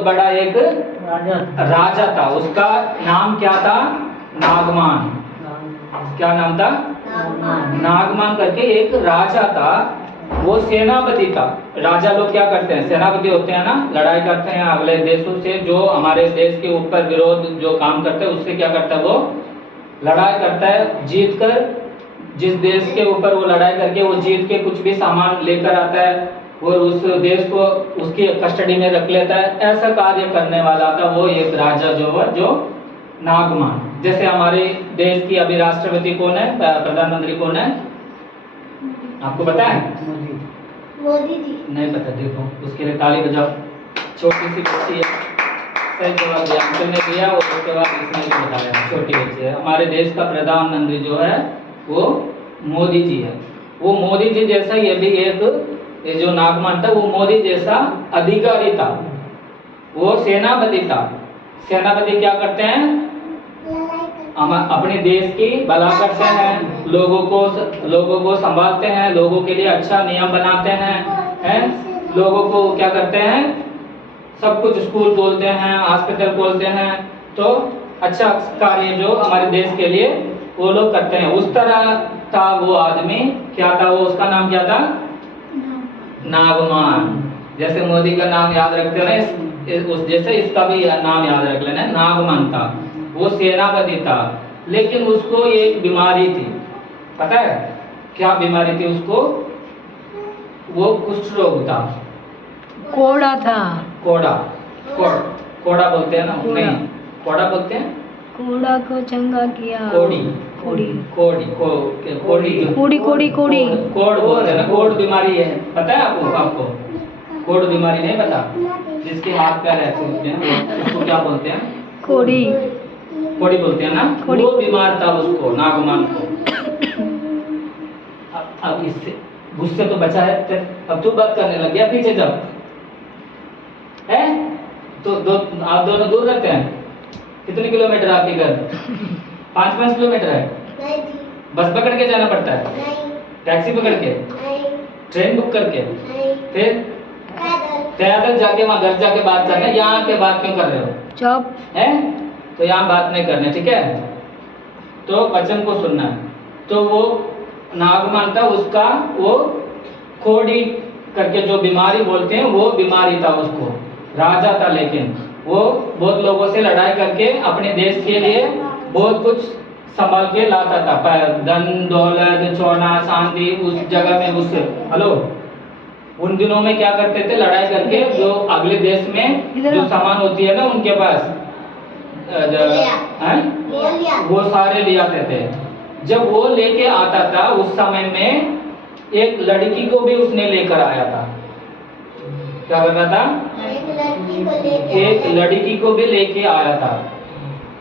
बड़ा एक राजा था, उसका नाम क्या था? नागमान। क्या नाम था? नागमान करके एक राजा था। वो सेनापति था। राजा लोग क्या करते हैं? सेनापति होते हैं ना, लड़ाई करते हैं अगले देशों से, जो हमारे देश के ऊपर विरोध जो काम करते हैं उससे क्या करता है? वो लड़ाई करता है, जीत कर। जिस देश के ऊपर वो लड़ाई करके वो जीत के कुछ भी सामान लेकर आता है और उस देश को उसकी कस्टडी में रख लेता है, ऐसा कार्य करने वाला था वो एक राजा जो है, जो नागमान। जैसे हमारे देश की अभी राष्ट्रपति कौन है, प्रधानमंत्री कौन है, आपको पता है? मोदी जी। नहीं पता? देखो, उसके लिए ताली बजाओ। छोटी सी बच्ची है, सही जवाब दिया, अंकल ने दिया और उसके बाद इसने भी बताया। छोटी बच्ची है। हमारे देश का प्रधानमंत्री जो है वो मोदी जी है। वो मोदी जी जैसा ये भी एक, ये जो नागमान था वो मोदी जैसा अधिकारी था। वो सेनापति था। सेनापति क्या करते हैं? हम अपने देश की भला करते हैं, लोगों को संभालते हैं, लोगों के लिए अच्छा नियम बनाते हैं, लोगों को क्या करते हैं? सब कुछ स्कूल बोलते हैं, हॉस्पिटल बोलते हैं, तो अच्छा कार्य जो हमारे देश के लिए वो लोग करते हैं। उस तरह था वो आदमी। क्या था वो? उसका नाम क्या था? नागमान। जैसे मोदी का नाम याद रखते हैं ना, उस जैसे इसका भी नाम याद रख लेना, नागमान था। वो सेनापति था, लेकिन उसको एक बीमारी थी। पता है क्या बीमारी थी उसको? वो कुष्ठ रोग था। कोड़ा था। कोड़ा, कोड़ा बोलते हैं ना? नहीं, कोड़ा बोलते हैं। कोड़ा को चंगा किया। कोड़ी, कोड़ी कोड़ी, कोड़ी, कोड़ी कोड़ बोलते हैं ना। कोड़ बीमारी है, पता है आपको? कोड़ बीमारी नहीं पता? जिसके हाथ पैर ऐसे होते हैं उसको क्या बोलते हैं? कोड़ी। कोड़ी बोलते हैं ना। वो बीमार था उसको, नागमान को। अब इससे गुस्से तो बचा है, अब तू बात करने लग गया पीछे जब है तो आप दोनों दूर रहते हैं? कितने किलोमीटर आपके घर? 5 किलोमीटर है? नहीं जी। बस पकड़ के जाना पड़ता है? नहीं। टैक्सी पकड़ के? नहीं। ट्रेन बुक करके? नहीं। फिर पैदल जाके वहाँ घर जाके बात करना। यहाँ के बात क्यों कर रहे हो? चुप है तो यहाँ बात नहीं करने, ठीक है? तो वचन को सुनना है। तो वो नागमान था, उसका वो कोड़ी करके जो बीमारी बोलते हैं वो बीमारी था उसको। राजा था, लेकिन वो बहुत लोगों से लड़ाई करके अपने देश के लिए बहुत कुछ संभाल के लाता था। धन दौलत सोना चांदी उस जगह में, उस हेलो उन दिनों में क्या करते थे? लड़ाई करके जो अगले देश में जो सामान होती है ना उनके पास वो सारे ले आते थे। जब वो लेके आता था उस समय में एक लड़की को भी उसने लेकर आया था। क्या कर रहा था? एक लड़की को भी लेके आया था।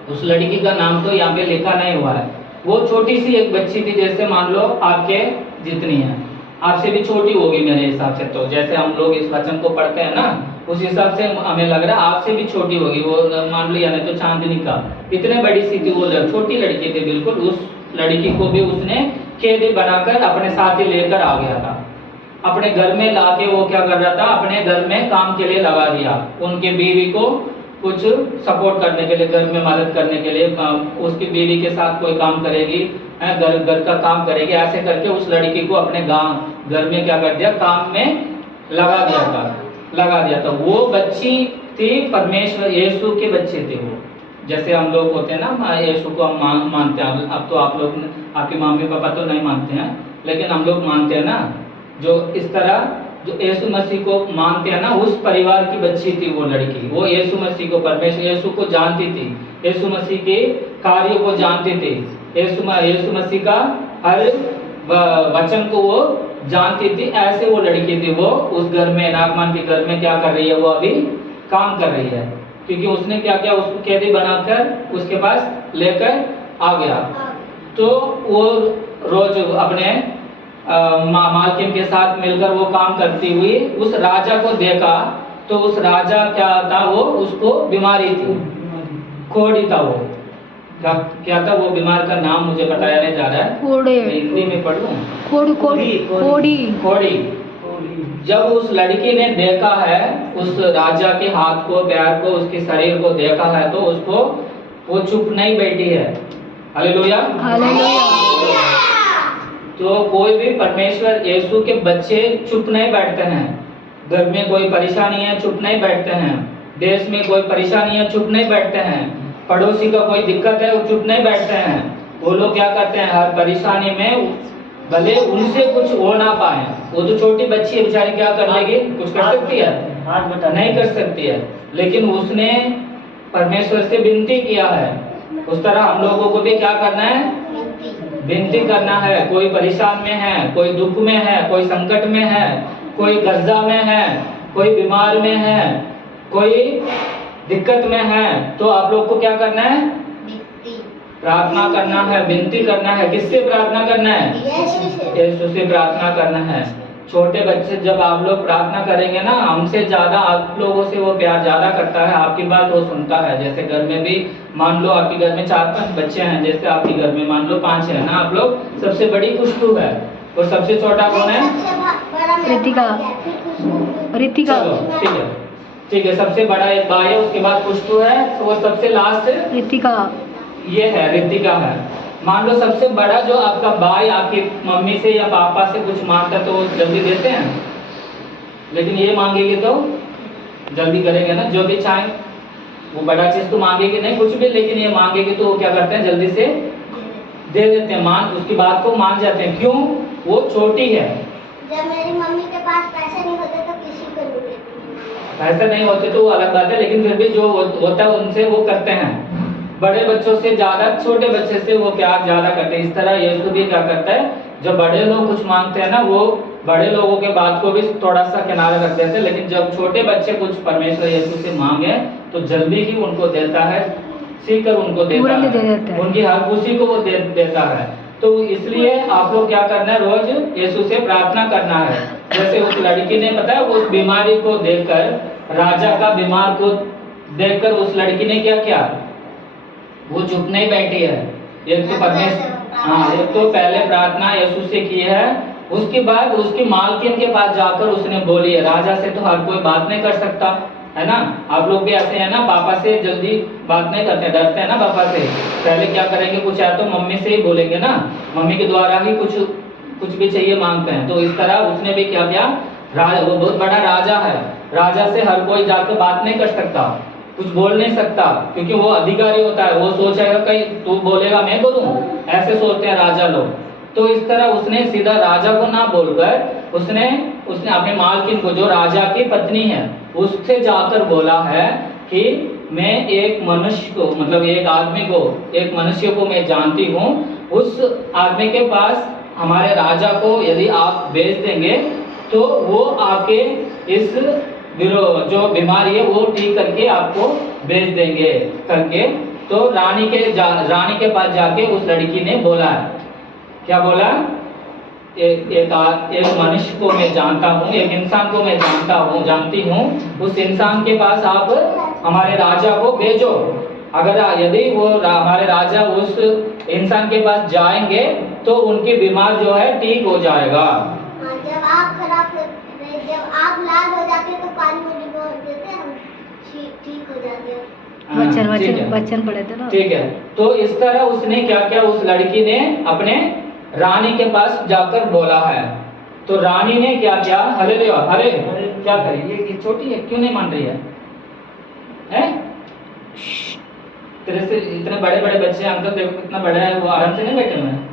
उस लड़की का नाम तो यहाँ पे लिखा नहीं हुआ है। वो छोटी सी एक बच्ची थी, जैसे मान लो आपके जितनी है, आपसे भी छोटी होगी मेरे हिसाब से। तो जैसे हम लोग इस वचन को पढ़ते हैं ना, उस हिसाब से हमें लग रहा है आपसे भी छोटी होगी वो। मान लिया नहीं तो चांदनी का इतने बड़ी सी थी वो, छोटी लड़की थी बिल्कुल। उस लड़की को भी उसने कैदी बनाकर अपने साथ ही लेकर आ गया था। अपने घर में लाके वो क्या कर रहा था? अपने घर में काम के लिए लगा दिया। उनके बीवी को कुछ सपोर्ट करने के लिए, घर में मदद करने के लिए, उसकी बीवी के साथ कोई काम करेगी, घर का काम करेगी, ऐसे करके उस लड़की को अपने घर में क्या कर दिया? काम में लगा दिया था। वो बच्ची थी परमेश्वर यीशु के बच्चे थे वो। जैसे हम लोग होते हैं ना, यीशु को हम मानते हैं। अब तो आप लोग, आपके मम्मी पापा तो नहीं मानते हैं, लेकिन हम लोग मानते हैं ना। जो इस तरह जो यीशु मसीह को मानते हैं ना, उस परिवार की बच्ची थी वो लड़की। वो यीशु मसीह को, परमेश्वर यीशु को जानती थी, यीशु मसीह के कार्यों को जानती थी, यीशु मसीह का हर वचन को वो जानती थी। ऐसे वो लड़की थी। वो उस घर में, नागमान के घर में क्या कर रही है? वो अभी काम कर रही है, क्योंकि उसने क्या किया? उसको कैदी बनाकर उसके पास लेकर आ गया। तो वो रोज अपने मालकिन के साथ मिलकर वो काम करती हुई उस राजा को देखा। तो उस राजा क्या था? वो उसको बीमारी थी, कोड़ी था वो। क्या था वो बीमार का नाम? मुझे बताया नहीं जा रहा है, कोड़े। मैं हिंदी में पढ़ूं। कोड़ी। जब उस लड़की ने देखा है उस राजा के हाथ को, पैर को, उसके शरीर को देखा है, तो उसको वो चुप नहीं बैठी है। हालेलुया। हालेलुया। तो कोई भी परमेश्वर यीशु के बच्चे चुप नहीं बैठते हैं। घर में कोई परेशानी है, चुप नहीं बैठते हैं। देश में कोई परेशानी है, चुप नहीं बैठते हैं। पड़ोसी का कोई दिक्कत है, वो चुप नहीं बैठते हैं। वो लोग क्या करते हैं, हर परेशानी में भले उनसे कुछ हो ना पाए, वो तो छोटी बच्ची है बेचारी, क्या कर लेगी, कुछ कर सकती है? नहीं कर सकती है। लेकिन उसने परमेश्वर से विनती किया है। उस तरह हम लोगों को भी क्या करना है, विनती करना है। कोई परेशान में है, कोई दुख में है, कोई संकट में है, कोई कर्जा में है, कोई बीमार में है, कोई दिक्कत में है, तो आप लोग को क्या करना है, प्रार्थना करना है, विनती करना है। किससे प्रार्थना करना है? यीशु से प्रार्थना करना है। छोटे बच्चे जब आप लोग प्रार्थना करेंगे ना, हमसे ज्यादा आप लोगों से वो प्यार ज्यादा करता है, आपकी बात वो सुनता है। जैसे घर में भी मान लो आपके घर में 4-5 बच्चे हैं, जैसे आपके घर में मान लो 5 है ना, आप लोग सबसे बड़ी खुशबू है और सबसे छोटा कौन है? रितिका। रितिका। चलो ठीक है, ठीक है। सबसे बड़ा एक भाई है, उसके बाद खुशबू है, तो वो सबसे लास्ट रितिका। ये है, रितिका है। मान लो सबसे बड़ा जो आपका भाई आपकी मम्मी से या पापा से कुछ मांगता तो वो जल्दी देते हैं, लेकिन ये मांगेगी तो जल्दी करेंगे ना। जो भी चाहे वो बड़ा चीज तो मांगेगी नहीं कुछ भी, लेकिन ये मांगेगी तो वो क्या करते हैं, जल्दी से दे देते हैं, मान उसकी बात को मान जाते हैं। क्यों? वो छोटी है। जब मेरी मम्मी के पास पैसे नहीं होते तो किसी को नहीं देती। पैसे नहीं होते तो वो अलग बात है, लेकिन फिर भी जो होता है उनसे वो करते हैं। बड़े बच्चों से ज्यादा छोटे बच्चे से वो प्यार ज्यादा करते हैं। इस तरह यीशु भी क्या करता है, जब बड़े लोग कुछ मांगते हैं ना, वो बड़े लोगों के बात को भी थोड़ा सा किनारे रख देते हैं, लेकिन जब छोटे बच्चे कुछ परमेश्वर यीशु से मांगे तो जल्दी ही उनको देता है, सीकर उनको देता है, उनकी हर खुशी को वो देता है। तो इसलिए आप लोग क्या करना है, रोज यीशु से प्रार्थना करना है। जैसे उस लड़की ने, पता है, उस बीमारी को देखकर, राजा का बीमार को देखकर उस लड़की ने क्या किया, वो चुप नहीं बैठी है। एक तो परमेश्वर, एक तो पहले प्रार्थना यीशु से की है, उसके बाद उसकी मालकिन के पास जाकर उसने बोली है। राजा से तो हर कोई बात नहीं कर सकता है ना। आप लोग भी ऐसे हैं ना, पापा से जल्दी बात नहीं करते, डरते हैं ना पापा से। पहले क्या करेंगे, कुछ है तो मम्मी से ही बोलेंगे ना, मम्मी के द्वारा ही कुछ भी चाहिए मांगते हैं। तो इस तरह उसने भी क्या किया, वो बहुत बड़ा राजा है, राजा से हर कोई जाकर बात नहीं कर सकता, कुछ बोल नहीं सकता, क्योंकि वो अधिकारी होता है। वो सोचेगा कहीं तू बोलेगा मैं बोलूं, ऐसे सोचते हैं राजा लोग। तो इस तरह उसने सीधा राजा को ना बोलकर उसने अपने मालकिन को, जो राजा की पत्नी है, उससे जाकर बोला है कि मैं एक मनुष्य को, मतलब एक आदमी को, एक मनुष्य को मैं जानती हूँ, उस आदमी के पास हमारे राजा को यदि आप भेज देंगे तो वो आपके इस जो बीमारी है वो ठीक करके आपको भेज देंगे करके। तो रानी के पास जाके उस लड़की ने बोला है, क्या बोला, एक मनुष्य को मैं जानता हूँ, एक इंसान को मैं जानती हूँ, उस इंसान के पास आप हमारे राजा को भेजो। अगर यदि वो हमारे राजा उस इंसान के पास जाएंगे तो उनकी बीमार जो है ठीक हो जाएगा। जब आप लाल हो जाते हैं तो पानी में भिगो देते हैं, हम ठीक हो जाते हैं। वचन पढ़े थे ना। ठीक है, तो इस तरह उसने क्या किया, उस लड़की ने अपने रानी के पास जाकर बोला है। तो रानी ने क्या किया, हालेलुया, अरे क्या करी, ये छोटी है, क्यों नहीं मान रही है, हैं? तेरे से इतने बड़े बड़े बच्चे, अंकल देखो कितना बड़ा है, वो आराम से नहीं बैठे हुए हैं,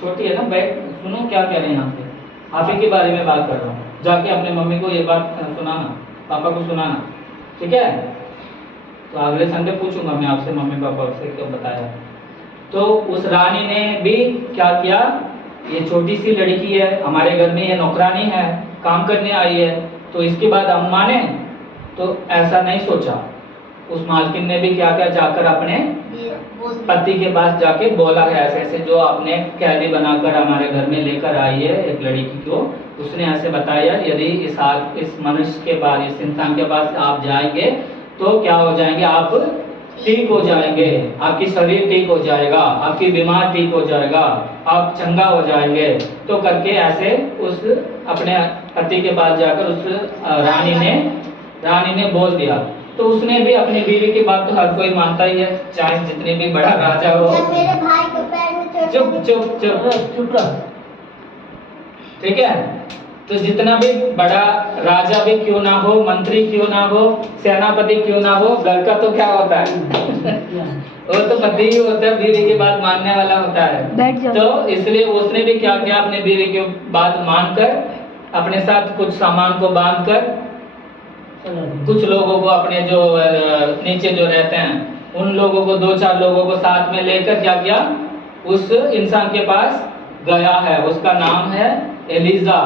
छोटी है ना, बैठ सुनो क्या कह रहे हैं यहाँ पे। आप ही के बारे में बात कर रहा हूँ, जाके अपने मम्मी को ये बात सुनाना, पापा को सुनाना, ठीक है? तो अगले संडे पूछूंगा मैं आपसे, मम्मी पापा से क्यों बताया। तो उस रानी ने भी क्या किया, ये छोटी सी लड़की है, हमारे घर में ये नौकरानी है, काम करने आई है, तो इसके बाद हम माने, तो ऐसा नहीं सोचा। उस मालकिन ने भी क्या किया, जाकर अपने पति के पास जाके बोला है, ऐसे ऐसे जो आपने कैदी बनाकर हमारे घर में लेकर आई है एक लड़की को, उसने ऐसे बताया, यदि इस मनुष्य के पास, इस इंसान के पास आप जाएंगे तो क्या हो जाएंगे, आप ठीक हो जाएंगे, आपकी शरीर ठीक हो जाएगा, आपकी बीमार ठीक हो जाएगा। आप चंगा हो जाएंगे। तो करके ऐसे उस अपने पति के पास जाकर उस रानी ने बोल दिया। तो उसने भी अपनी बीवी की बात तो हर कोई मानता ही है, चाहे जितने भी बड़ा राजा हो। जब मेरे भाई को पैर में चोट चुप चुप चुप चुप रह, ठीक है। तो जितना भी बड़ा राजा भी क्यों ना हो, मंत्री क्यों ना हो, सेनापति क्यों ना हो, घर का तो क्या होता है वो तो पति ही होता है, बीवी की बात मानने वाला होता है। बैठ जाओ। तो इसलिए उसने भी क्या किया, अपने बीवी की बात मानकर अपने साथ कुछ सामान को बांधकर कुछ लोगों को अपने जो नीचे जो रहते हैं उन लोगों को 2-4 लोगों को साथ में लेकर क्या किया, उस इंसान के पास गया है। उसका नाम है एलिजा।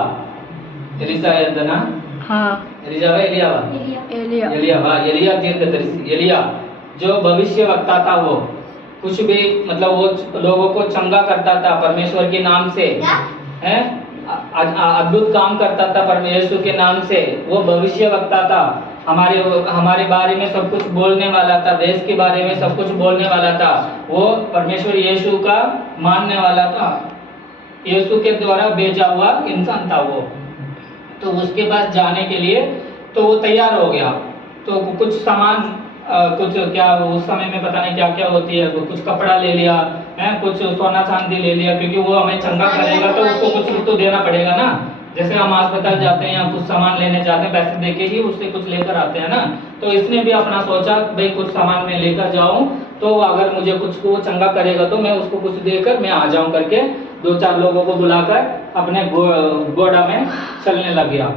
एलिजा है ना? हाँ एलिजा वा एलियावा? एलिया एलियावा, एलिया दीर्घदर्शी, एलिया जो भविष्य वक्ता था। वो कुछ भी मतलब वो लोगों को चंगा करता था परमेश्वर के नाम से, हैं अद्भुत काम करता था परमेश्वर के नाम से। वो भविष्य वक्ता था, हमारे बारे में सब कुछ बोलने वाला था, देश के बारे में सब कुछ बोलने वाला था। वो परमेश्वर यीशु का मानने वाला था, यीशु के द्वारा भेजा हुआ इंसान था वो। तो उसके पास जाने के लिए तो वो तैयार हो गया। तो कुछ सामान कुछ क्या उस समय में पता नहीं क्या क्या होती है, कुछ कपड़ा ले लिया है, कुछ सोना चांदी ले लिया, क्योंकि वो हमें चंगा करेगा तो उसको कुछ तो देना पड़ेगा ना। जैसे हम अस्पताल जाते हैं या कुछ सामान लेने जाते हैं, पैसे देके ही उससे कुछ लेकर आते हैं ना। तो इसने भी अपना सोचा भाई कुछ सामान मैं लेकर जाऊं, तो अगर मुझे कुछ को चंगा करेगा तो मैं उसको कुछ देकर मैं आ जाऊं करके 2-4 लोगों को बुलाकर अपने घोड़ा में चलने लग गया।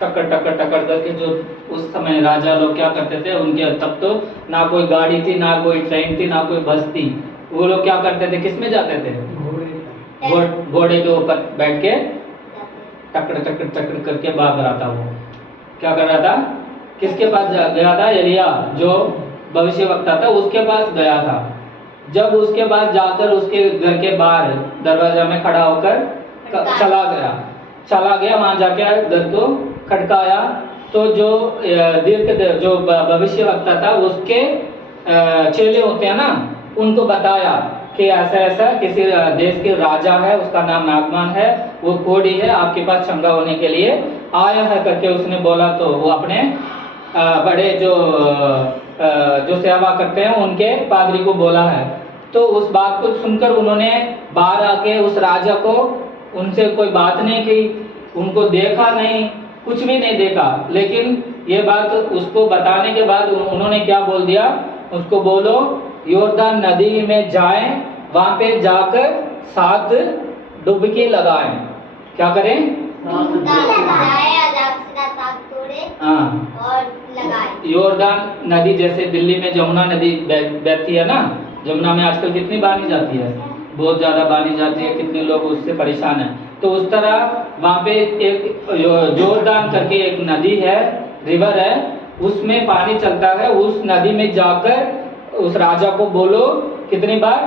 टक्कर टक्कर टक्कर करके, जो उस समय राजा लोग क्या करते थे, उनके तब तो ना कोई गाड़ी थी, ना कोई ट्रेन थी, ना कोई बस थी। वो लोग क्या करते थे, किस में जाते थे? घोड़े के ऊपर बैठ के टक्कर टक्कर टक्कर करके भाग रहा था। वो क्या कर रहा था, किसके पास गया था? एलिया जो भविष्य वक्ता था उसके पास गया था। जब उसके पास जाकर उसके घर के बाहर दरवाजा में खड़ा होकर चला गया वहां जाके घर को खटकाया, तो जो जो भविष्य वक्ता था उसके चेले होते हैं ना, उनको बताया कि ऐसा ऐसा किसी देश के राजा है, उसका नाम नागमान है, वो कोढ़ी है, आपके पास चंगा होने के लिए आया है करके उसने बोला। तो वो अपने बड़े जो सेवा करते हैं उनके पादरी को बोला है। तो उस बात को सुनकर उन्होंने बाहर आके उस राजा को, उनसे कोई बात नहीं की, उनको देखा नहीं, कुछ भी नहीं देखा। लेकिन ये बात उसको बताने के बाद उन्होंने क्या बोल दिया, उसको बोलो योर्दान नदी में जाएं, वहां पे जाकर 7 डुबकी लगाएं। क्या करें? हाँ, और लगाए। योर्दान नदी, जैसे दिल्ली में जमुना नदी बहती है ना, जमुना में आजकल कितनी बाढ़ जाती है, बहुत ज्यादा बाढ़ जाती है, कितने लोग उससे परेशान हैं। तो उस तरह वहाँ पे एक योर्दान करके एक नदी है, रिवर है, उसमें पानी चलता है। उस नदी में जाकर उस राजा को बोलो कितनी बार?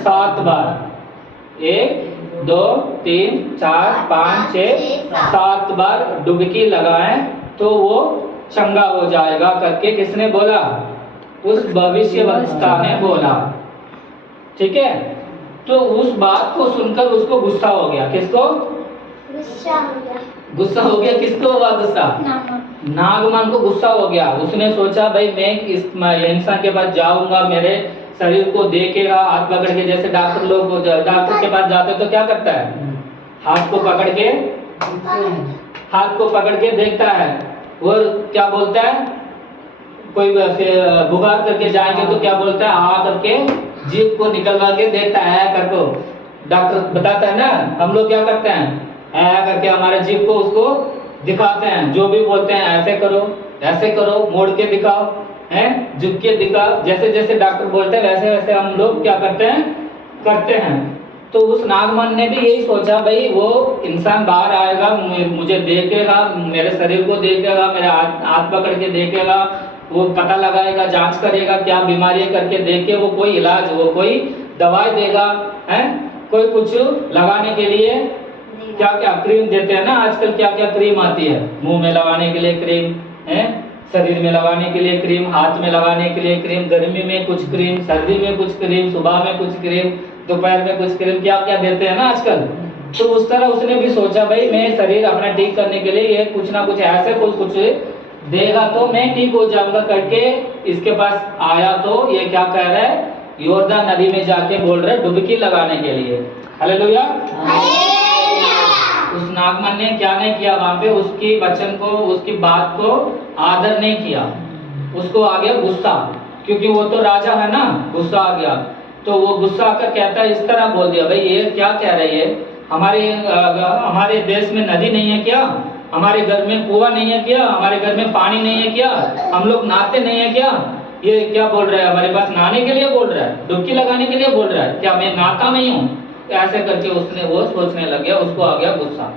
7 बार। 1 2 3 4 5 6 7 बार डुबकी लगाएं तो वो चंगा हो जाएगा करके किसने बोला? उस भविष्यवक्ता ने बोला। ठीक है। तो उस बात को सुनकर उसको गुस्सा हो गया। किसको गुस्सा हो गया? गुस्सा हो गया। किसको हुआ गुस्सा? नागमान को गुस्सा हो गया। उसने सोचा भाई मैं इस इंसान के पास जाऊंगा, मेरे शरीर को देखेगा, हाथ पकड़ के, जैसे डॉक्टर लोग डॉक्टर के पास जाते तो क्या करता है? हाथ को पकड़ के देखता है। और क्या बोलता है? कोई बुखार करके जाएंगे तो क्या बोलता है? आ करके जीभ को निकलवा के देखता है करको। डॉक्टर बताता है ना, हम लोग क्या करते हैं? ऐ करके हमारे जीभ को उसको दिखाते हैं, जो भी बोलते हैं ऐसे करो, मोड़ के दिखाओ, हैं, झुक के दिखाओ। जैसे जैसे डॉक्टर बोलते हैं वैसे वैसे हम लोग क्या करते हैं। तो उस नागमन ने भी यही सोचा, भाई वो इंसान बाहर आएगा, मुझे देखेगा, मेरे शरीर को देखेगा, मेरे हाथ पकड़ के देखेगा, वो पता लगाएगा, जांच करेगा क्या बीमारी है करके देख के वो कोई इलाज, वो कोई दवाई देगा, है, कोई कुछ लगाने के लिए क्या क्या क्रीम देते हैं ना आजकल, क्या क्या क्रीम आती है, मुंह में लगाने के लिए क्रीम है, शरीर में लगाने के लिए क्रीम, हाथ में लगाने के लिए क्रीम, गर्मी में कुछ क्रीम, सर्दी में कुछ क्रीम, सुबह में कुछ क्रीम, दोपहर में कुछ क्रीम क्या क्या देते हैं ना आजकल, तो उस तरह उसने भी सोचा भाई मैं शरीर अपना ठीक करने के लिए ये कुछ ना कुछ ऐसे कुछ देगा तो मैं ठीक हो जाऊंगा करके इसके पास आया। तो ये क्या कह रहा है, यॉर्दन नदी में जाके बोल रहे डुबकी लगाने के लिए। हालेलुया। उस नागमन ने क्या नहीं किया, वहां पे उसकी वचन को, उसकी बात को आदर नहीं किया, उसको आ गया गुस्सा, क्योंकि वो तो राजा है ना, गुस्सा आ गया। तो वो गुस्सा आकर कहता है, इस तरह बोल दिया, भाई ये क्या कह रही है, हमारे देश में नदी नहीं है क्या, हमारे घर में कुआं नहीं है क्या, हमारे घर में पानी नहीं है क्या, हम लोग नहाते नहीं है क्या, ये क्या बोल रहा है, हमारे पास नहाने के लिए बोल रहा है, डुबकी लगाने के लिए बोल रहा है क्या, मैं नहाता नहीं हूँ। ऐसे करके उसने वो सोचने लग गया, उसको आ गया गुस्सा।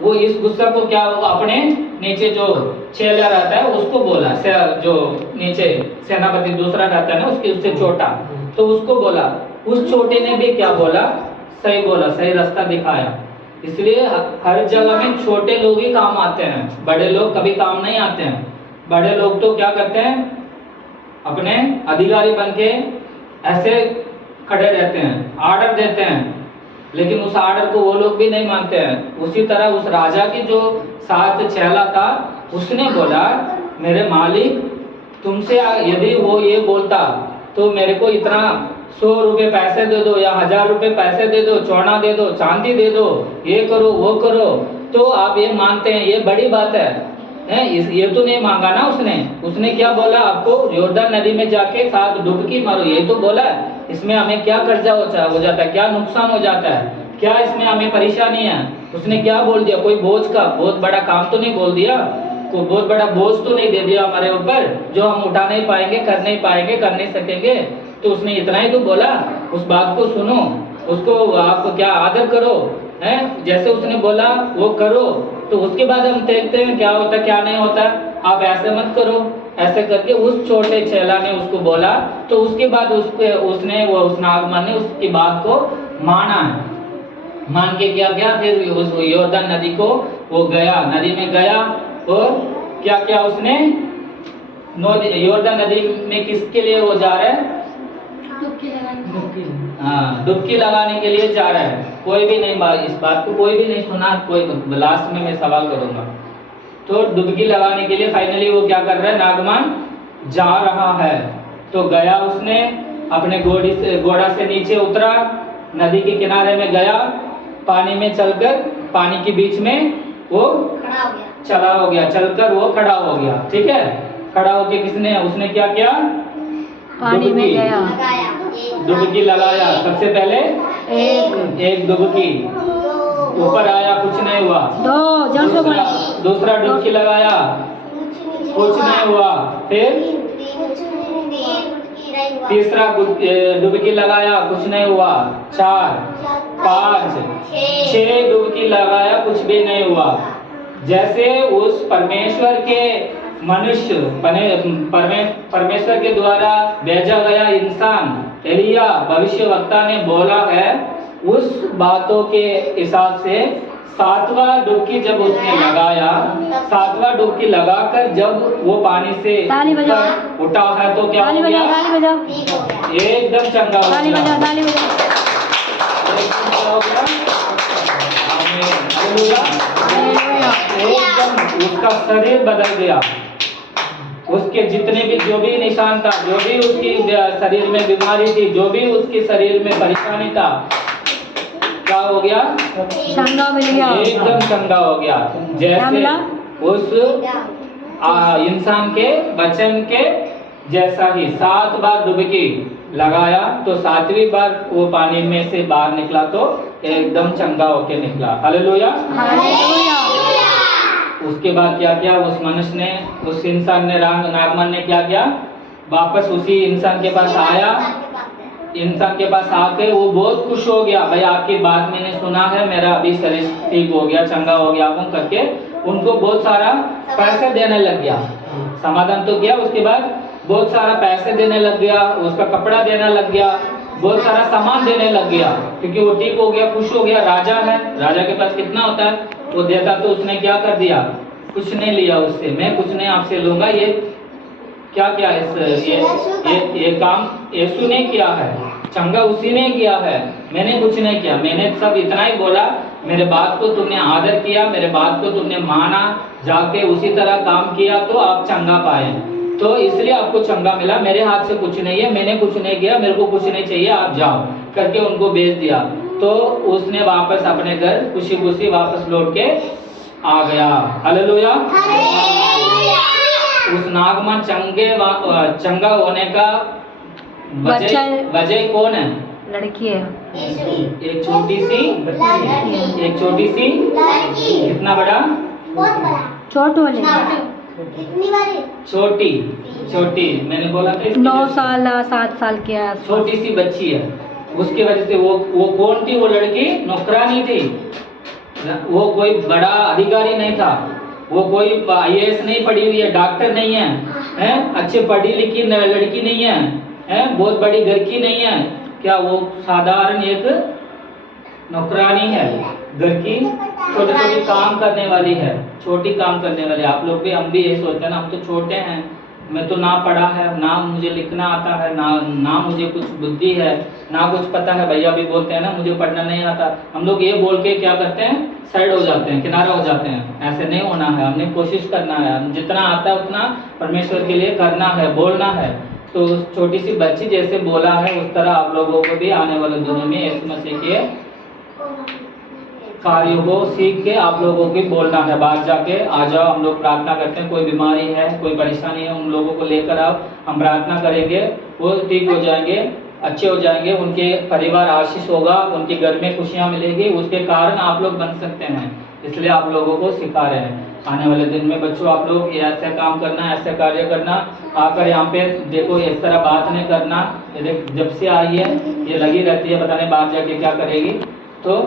वो इस गुस्सा को क्या, वो अपने नीचे जो चेला रहता है उसको बोला, जो नीचे सेनापति दूसरा रहता है ना उसके, उससे छोटा, तो उसको बोला। उस छोटे ने भी क्या बोला, सही बोला, सही रास्ता दिखाया। इसलिए हर जगह में छोटे लोग ही काम आते हैं, बड़े लोग कभी काम नहीं आते हैं। बड़े लोग तो क्या करते हैं, अपने अधिकारी बन के ऐसे खड़े रहते हैं, आर्डर देते हैं, लेकिन उस आर्डर को वो लोग भी नहीं मानते हैं। उसी तरह उस राजा की जो साथ चेला था, उसने बोला, मेरे मालिक तुमसे यदि वो ये बोलता तो मेरे को इतना 100 रुपए पैसे दे दो या 1000 रुपए पैसे दे दो, चौना दे दो, चांदी दे दो, ये करो वो करो, तो आप ये मानते हैं, ये बड़ी बात है। ये तो नहीं मांगा ना उसने क्या बोला, आपको यॉर्दन नदी में जाके 7 डुबकी मारो, ये तो बोला। इसमें हमें क्या कर्जा हो जाता है, क्या नुकसान हो जाता है, क्या इसमें हमें परेशानी है। उसने क्या बोल दिया, कोई बोझ का बहुत बड़ा काम तो नहीं बोल दिया, कोई बहुत बड़ा बोझ तो नहीं दे दिया हमारे ऊपर जो हम उठा नहीं पाएंगे, कर नहीं पाएंगे, कर नहीं सकेंगे। तो उसने इतना ही तो बोला, उस बात को सुनो, उसको आप क्या आदर करो, है जैसे उसने बोला वो करो। तो उसके बाद हम देखते हैं क्या होता क्या नहीं होता। आप ऐसे मत करो, ऐसे करके उस छोटे चेला ने उसको बोला। तो उसके बाद उसने उस नागमन ने उसकी बात को माना, मान के क्या किया, फिर उस यॉर्दन नदी को वो गया, नदी में गया और क्या किया उसने, यॉर्दन नदी में किसके लिए वो जा रहा है, हाँ डुबकी लगाने के लिए जा रहा है। कोई भी नहीं, इस बात को कोई भी नहीं सुना, कोई लास्ट में मैं सवाल करूंगा। तो डुबकी लगाने के लिए फाइनली वो क्या कर रहा है, नागमान जा रहा है। तो गया, उसने अपने घोड़ा से नीचे उतरा, नदी के किनारे में गया, पानी में चलकर पानी के बीच में वो चला हो गया, चलकर वो खड़ा हो गया। ठीक है, खड़ा होके उसने क्या किया, पानी में गया, डुबकी लगाया। सबसे पहले एक डुबकी, ऊपर आया, कुछ नहीं हुआ। दूसरा डुबकी लगाया, कुछ नहीं हुआ। फिर तीसरा डुबकी लगाया, कुछ नहीं हुआ। 4 5 6 डुबकी लगाया, कुछ भी नहीं हुआ। जैसे उस परमेश्वर के मनुष्य परमेश्वर के द्वारा भेजा गया इंसान एलिया भविष्यवक्ता ने बोला है, उस बातों के हिसाब से 7वां डुबकी जब उसने लगाया, 7वां डुबकी लगाकर जब वो पानी से उठा है तो क्या हो गया, एकदम चंगा हो गया। एकदम उसका शरीर बदल गया। उसके जितने भी जो भी निशान था, जो भी उसकी शरीर में बीमारी थी, जो भी उसके शरीर में परेशानी था, क्या हो गया, चंगा मिल गया, एकदम चंगा हो गया। जैसे उस इंसान के वचन के जैसा ही 7 बार डुबकी लगाया तो 7वीं बार वो पानी में से बाहर निकला तो एकदम चंगा होके निकला। हालेलुया। उसके बाद क्या किया, उस मनुष्य ने, उस इंसान ने, नागमन ने क्या किया, वापस उसी इंसान के पास आया। इंसान के पास आके वो बहुत खुश हो गया, भाई आपकी बात मैंने सुना है, मेरा अभी शरीर ठीक हो गया, चंगा हो गया हूँ करके उनको बहुत सारा पैसे देने लग गया। समाधान तो किया, उसके बाद बहुत सारा पैसे देने लग गया, उसका कपड़ा देने लग गया, बहुत सारा सामान देने लग गया, क्योंकि वो ठीक हो गया, खुश हो गया। राजा है, राजा के पास कितना होता है, वो देता। तो उसने क्या कर दिया, कुछ नहीं लिया उससे, मैं कुछ नहीं आपसे लूंगा। ये क्या क्या ये काम यीशु ने किया है, चंगा उसी ने किया है, मैंने कुछ नहीं किया। मैंने सब इतना ही बोला, मेरे बात को तुमने आदर किया, मेरे बात को तुमने माना, जाके उसी तरह काम किया तो आप चंगा पाए, तो इसलिए आपको चंगा मिला। मेरे हाथ से कुछ नहीं है, मैंने कुछ नहीं किया, मेरे को कुछ नहीं चाहिए, आप जाओ करके उनको भेज दिया। तो उसने वापस अपने घर खुशी खुशी वापस लौट के आ गया। हालेलुया। उस नागमन चंगा होने का वजह कौन है? लड़की है। एक छोटी सी एक छोटी सी लड़की। कितना बड़ा? बहुत बड़ा। छोट वाले कितनी बड़ी? छोटी छोटी, मैंने बोला था इसकी 9 साल 7 साल के आसपास। छोटी सी बच्ची है। उसकी वजह से वो कौन थी? वो लड़की नौकरानी थी, वो कोई बड़ा अधिकारी नहीं था, वो कोई IAS नहीं पढ़ी हुई है, डॉक्टर नहीं है, हैं? अच्छे पढ़ी लिखी लड़की नहीं है, हैं? बहुत बड़ी घर की नहीं है, क्या वो साधारण एक नौकरानी है, घर की छोटे छोटे काम करने वाली है, छोटी काम करने वाली। आप लोग भी, हम भी यही सोचते हैं ना, हम तो छोटे हैं, मैं तो ना पढ़ा है, ना मुझे लिखना आता है, ना मुझे कुछ बुद्धि है, ना कुछ पता है। भैया भी बोलते हैं ना मुझे पढ़ना नहीं आता, हम लोग ये बोल के क्या करते हैं? साइड हो जाते हैं, किनारा हो जाते हैं। ऐसे नहीं होना है, हमने कोशिश करना है, जितना आता है उतना परमेश्वर के लिए करना है, बोलना है। तो उस छोटी सी बच्ची जैसे बोला है उस तरह आप लोगों को भी आने वाले दिनों में यीशु मसीह के कार्यों को सीख के आप लोगों को बोलना है। बाहर जाके आ जाओ, हम लोग प्रार्थना करते हैं। कोई बीमारी है, कोई परेशानी है, उन लोगों को लेकर आओ, हम प्रार्थना करेंगे, वो ठीक हो जाएंगे, अच्छे हो जाएंगे, उनके परिवार आशीष होगा, उनके घर में खुशियाँ मिलेगी, उसके कारण आप लोग बन सकते हैं। इसलिए आप लोगों को सिखा रहे हैं। आने वाले दिन में बच्चों आप लोग ये ऐसे काम करना, ऐसे कार्य करना, आकर यहाँ पे देखो इस तरह बात नहीं करना। ये जब से आई है ये लगी रहती है, पता नहीं बाहर जाके क्या करेगी। तो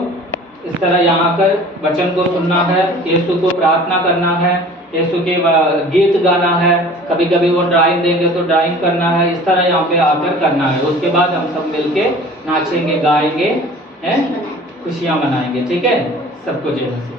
इस तरह यहाँ आकर वचन को सुनना है, यीशु को प्रार्थना करना है, यीशु के गीत गाना है, कभी कभी वो ड्राइंग देंगे तो ड्राइंग करना है, इस तरह यहाँ पे आकर करना है। उसके बाद हम सब मिलके नाचेंगे, गाएंगे, हैं, खुशियाँ मनाएंगे। ठीक है, सबको जय मसीह।